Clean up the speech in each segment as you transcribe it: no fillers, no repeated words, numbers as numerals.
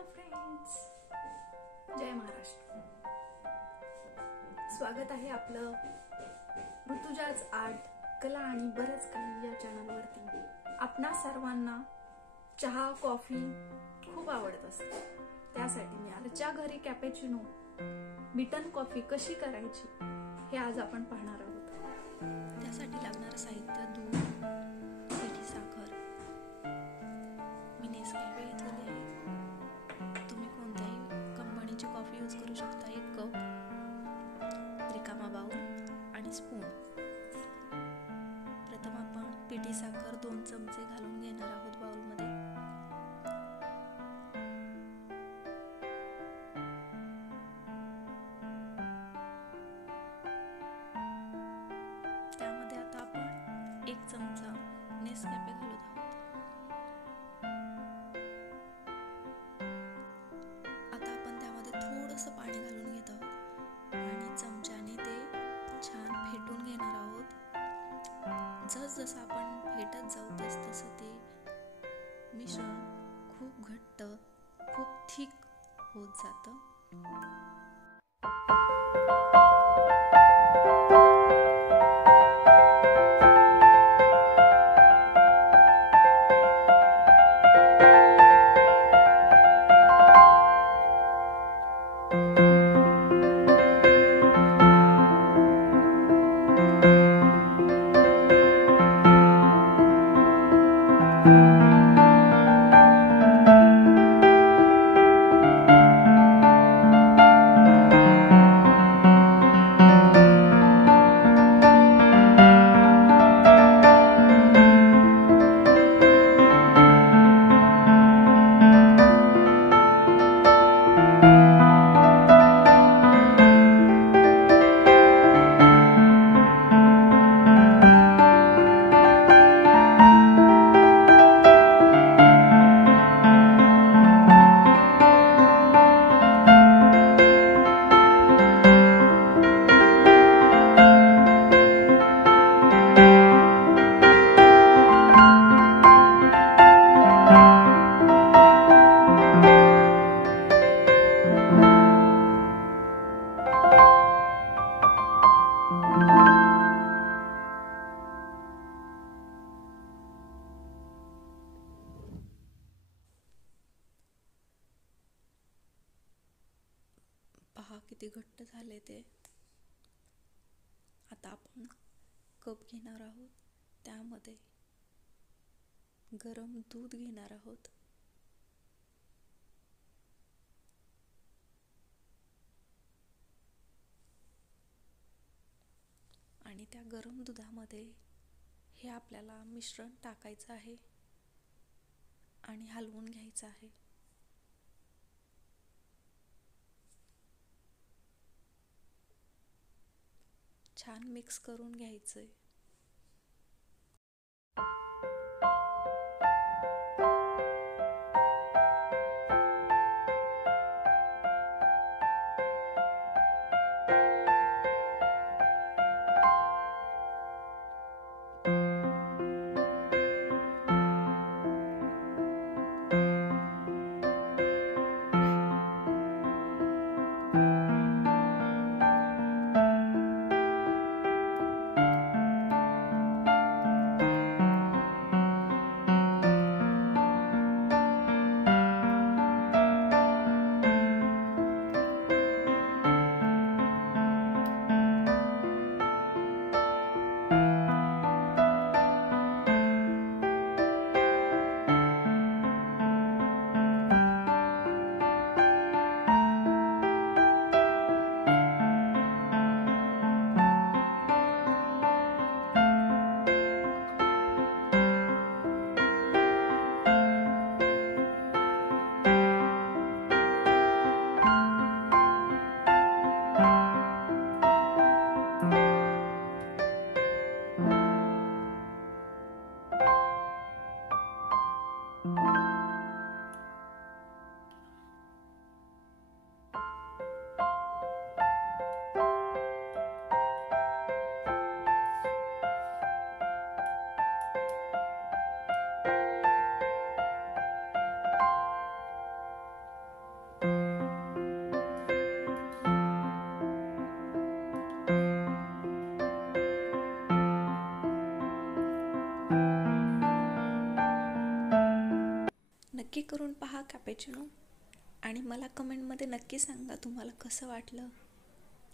Hello friends, जय महाराष्ट्र. स्वागत आहे आपलं ऋतुजाज आर्ट, कला आणि बरंच काही या चॅनलवरती. आपणा सर्वांना चहा कॉफी खूप आवडत असते. त्यासाठी मी आजच्या घरी कॅपेचिनो बिटन कॉफी कशी करायची हे आज आपण पाहणार आहोत. त्यासाठी लागणारं साहित्य: दूध, पिठी साखर. मी नेसकॅफे घेतलेली आहे. तुम्ही कोणत्याही कंपनीची कॉफी यूज करू शकता. 1 कप, रिकामा बाउल आणि स्पून. प्रथम आपण पिठी साखर 2 चमचे घालून घेणार आहोत बाउलमध्ये. त्यामध्ये आता आपण 1 चमचा नेसकॅफे घालत आहोत. आता आपण त्यामध्ये थोडंसं पाणी घालून घेत आहोत आणि चमच्याने ते छान फेटून घेणार आहोत. जसं आपण फेटत जाऊ तसं ते मिश्रण खूप घट्ट, खूप थिक होत जातं. पहा किती घट्ट झाले ते. आता आपण कप घेणार आहोत. त्यामध्ये गरम दूध घेणार आहोत. आणि त्या गरम दुधामध्ये हे आपल्याला मिश्रण टाकायचं आहे आणि हलवून घ्यायचं आहे. छान मिक्स करून घ्यायचंय. नक्की करून पहा कॅपेचिनो आणि मला कमेंटमध्ये नक्की सांगा तुम्हाला कसं वाटलं.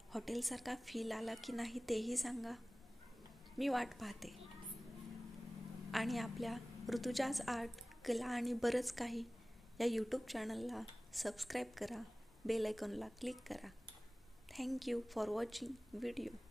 हॉटेलसारखा फील आला की नाही तेही सांगा. मी वाट पाहते. आणि आपल्या ऋतुजाज आर्ट, कला आणि बरंच काही या यूट्यूब चॅनलला सबस्क्राईब करा, बेल आयकॉनला क्लिक करा. Thank you for watching video.